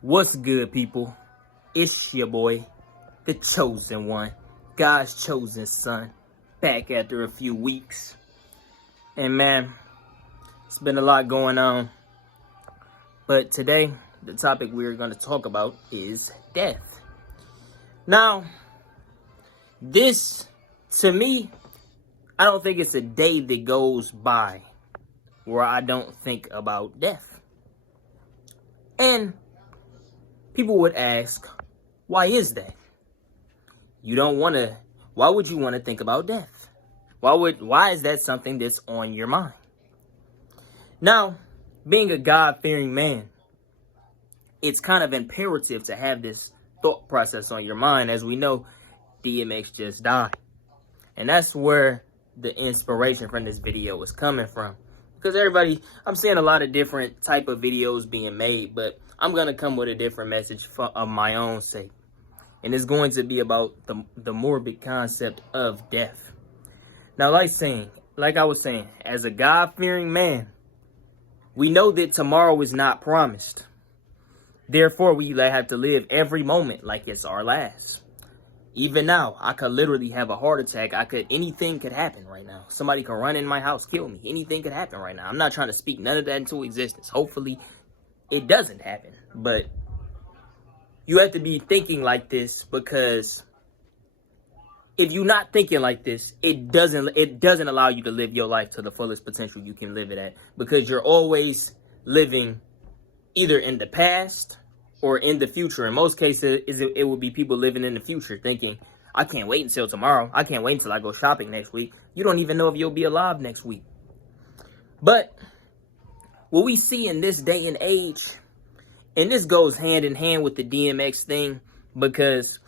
What's good, people? It's your boy, the chosen one, God's chosen son, back after a few weeks. And man, it's been a lot going on. But today, the topic we're going to talk about is death. Now, this, to me, I don't think it's a day that goes by where I don't think about death. And people would ask, why is that? Why would you want to think about death? Why is that something that's on your mind? Now, being a God-fearing man, it's kind of imperative to have this thought process on your mind. As we know, DMX just died. And that's where the inspiration from this video is coming from. Because I'm seeing a lot of different type of videos being made, but I'm going to come with a different message of my own sake. And it's going to be about the morbid concept of death. Now, like I was saying, as a God-fearing man, we know that tomorrow is not promised. Therefore, we have to live every moment like it's our last. Even now, I could literally have a heart attack. Anything could happen right now. Somebody could run in my house, kill me. Anything could happen right now. I'm not trying to speak none of that into existence. Hopefully, it doesn't happen. But you have to be thinking like this, because if you're not thinking like this, it doesn't allow you to live your life to the fullest potential you can live it at. Because you're always living either in the past or in the future. In most cases, it will be people living in the future thinking, I can't wait until tomorrow. I can't wait until I go shopping next week. You don't even know if you'll be alive next week. But what we see in this day and age, and this goes hand in hand with the DMX thing, because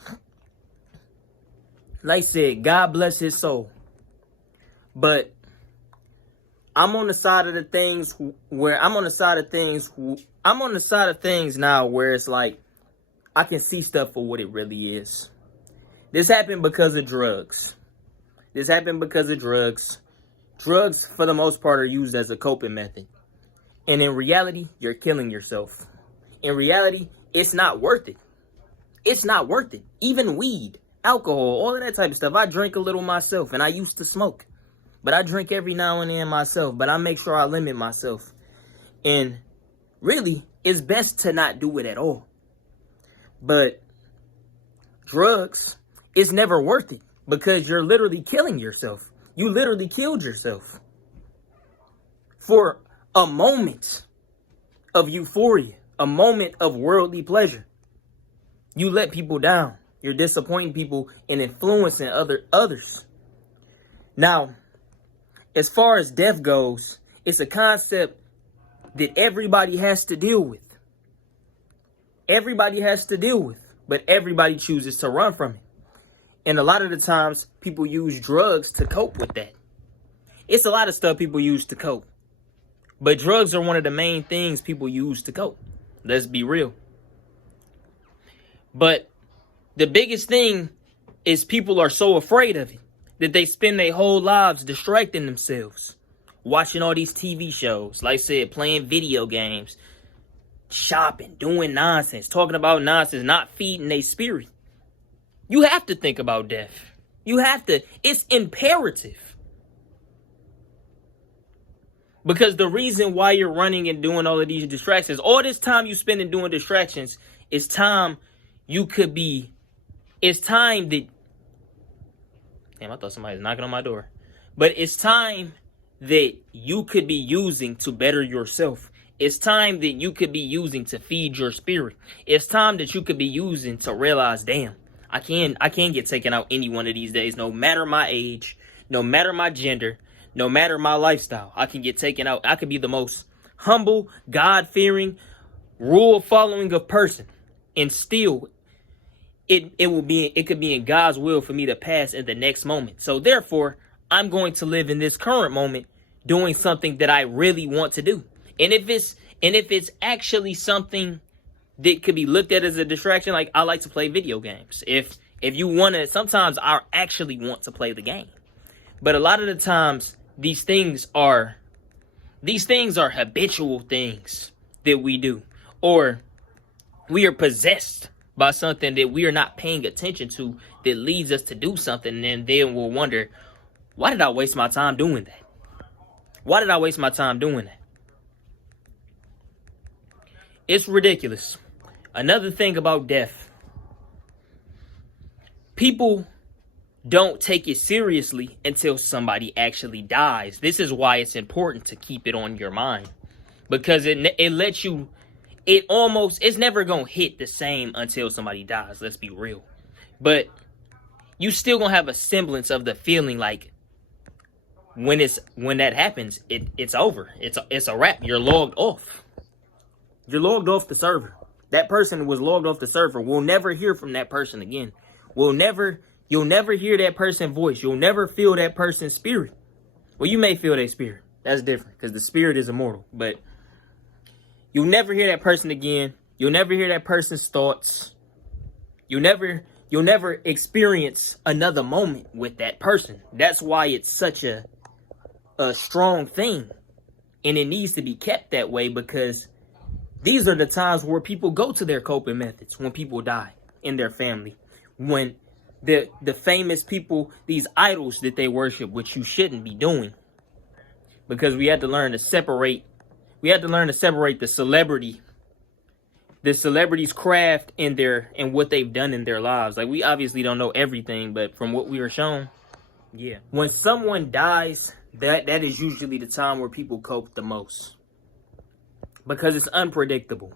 like I said, God bless his soul. But I'm on the side of things now where it's like I can see stuff for what it really is. This happened because of drugs. Drugs, for the most part, are used as a coping method. And in reality, you're killing yourself. In reality, it's not worth it. It's not worth it. Even weed, alcohol, all of that type of stuff. I drink a little myself, and I used to smoke. But I drink every now and then myself. But I make sure I limit myself. And really, it's best to not do it at all. But drugs, it's never worth it. Because you're literally killing yourself. You literally killed yourself. For a moment of euphoria. A moment of worldly pleasure. You let people down. You're disappointing people and influencing others. Now, as far as death goes, it's a concept that everybody has to deal with. Everybody has to deal with, but everybody chooses to run from it. And a lot of the times, people use drugs to cope with that. It's a lot of stuff people use to cope. But drugs are one of the main things people use to cope. Let's be real. But the biggest thing is people are so afraid of it that they spend their whole lives distracting themselves, watching all these TV shows, like I said, playing video games, shopping, doing nonsense, talking about nonsense, not feeding their spirit. You have to think about death. You have to. It's imperative. Because the reason why you're running and doing all of these distractions, all this time you spend in doing distractions, is time it's time that, damn, I thought somebody was knocking on my door. But it's time that you could be using to better yourself. It's time that you could be using to feed your spirit. It's time that you could be using to realize, damn, I can get taken out any one of these days, no matter my age, no matter my gender, no matter my lifestyle. I can get taken out. I could be the most humble, God-fearing, rule-following of person, and still it could be in God's will for me to pass in the next moment. So therefore, I'm going to live in this current moment doing something that I really want to do. And if it's actually something that could be looked at as a distraction, like I like to play video games. If you want to, sometimes I actually want to play the game. But a lot of the times, these things are habitual things that we do. Or We are possessed by something that we are not paying attention to that leads us to do something, and then we'll wonder, why did I waste my time doing that? Why did I waste my time doing that? It's ridiculous. Another thing about death. People don't take it seriously until somebody actually dies. This is why it's important to keep it on your mind. Because it lets you, it's never going to hit the same until somebody dies. Let's be real. But you still going to have a semblance of the feeling like, when that happens, it's over. It's a wrap. You're logged off. You're logged off the server. That person was logged off the server. We'll never hear from that person again. You'll never hear that person's voice. You'll never feel that person's spirit. Well, you may feel their spirit. That's different because the spirit is immortal. But you'll never hear that person again. You'll never hear that person's thoughts. You'll never experience another moment with that person. That's why it's such a strong thing, and it needs to be kept that way, because these are the times where people go to their coping methods when people die in their family, when the famous people, these idols that they worship, which you shouldn't be doing, because we had to learn to separate the celebrity's craft and what they've done in their lives. Like, we obviously don't know everything, but from what we were shown, yeah, when someone dies, that is usually the time where people cope the most, because it's unpredictable.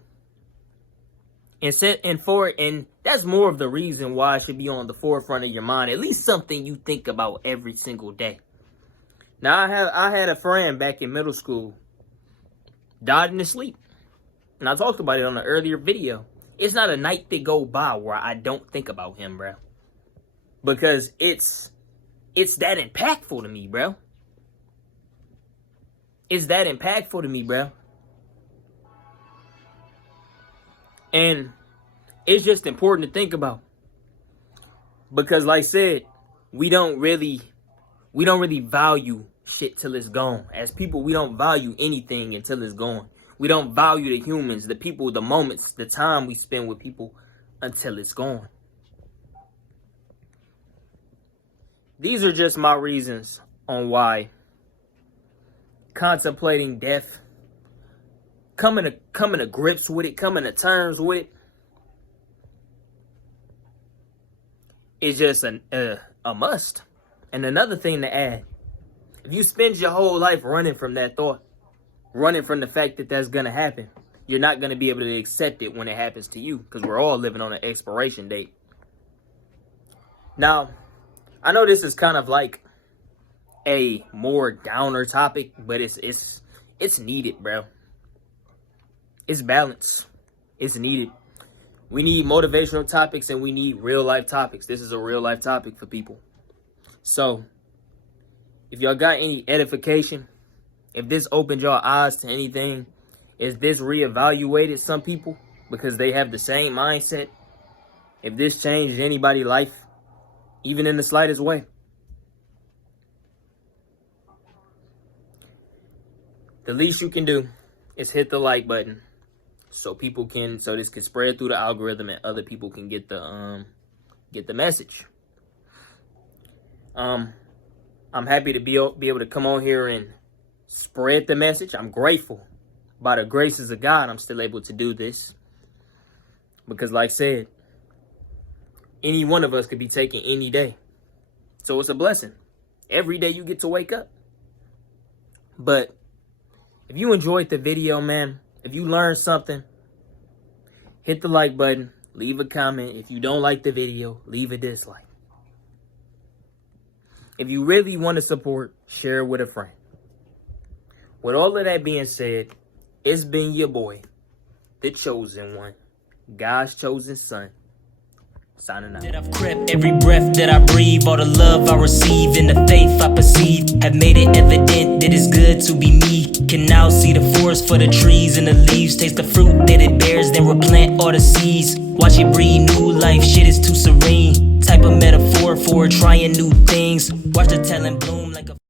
And that's more of the reason why it should be on the forefront of your mind, at least something you think about every single day. Now, I had a friend back in middle school died in his sleep, and I talked about it on an earlier video. It's not a night that go by where I don't think about him, bro, because it's that impactful to me, bro. It's that impactful to me, bro. And it's just important to think about. Because like I said, we don't really value shit till it's gone. As people, we don't value anything until it's gone. We don't value the humans, the people, the moments, the time we spend with people until it's gone. These are just my reasons on why contemplating death, coming to grips with it, coming to terms with it, is just a must. And another thing to add, if you spend your whole life running from that thought, running from the fact that that's going to happen, you're not going to be able to accept it when it happens to you, because we're all living on an expiration date. Now, I know this is kind of like a more downer topic, but it's needed, bro. It's balance. It's needed. We need motivational topics and we need real life topics. This is a real life topic for people. So, if y'all got any edification, if this opened your eyes to anything, if this reevaluated some people because they have the same mindset, if this changed anybody's life, even in the slightest way, the least you can do is hit the like button so this can spread through the algorithm and other people can get the message. I'm happy to be able to come on here and spread the message. I'm grateful. By the graces of God, I'm still able to do this. Because like I said, any one of us could be taken any day. So it's a blessing. Every day you get to wake up. But if you enjoyed the video, man, if you learned something, hit the like button, leave a comment. If you don't like the video, leave a dislike. If you really want to support, share it with a friend. With all of that being said, it's been your boy, the chosen one, God's chosen son. Signing out. That I've crept, every breath that I breathe, all the love I receive, and the faith I perceive, have made it evident that it's good to be me. Can now see the forest for the trees and the leaves, taste the fruit that it bears, then replant all the seeds. Watch it breathe new life, shit is too serene. Type of metaphor for trying new things. Watch the talent bloom like a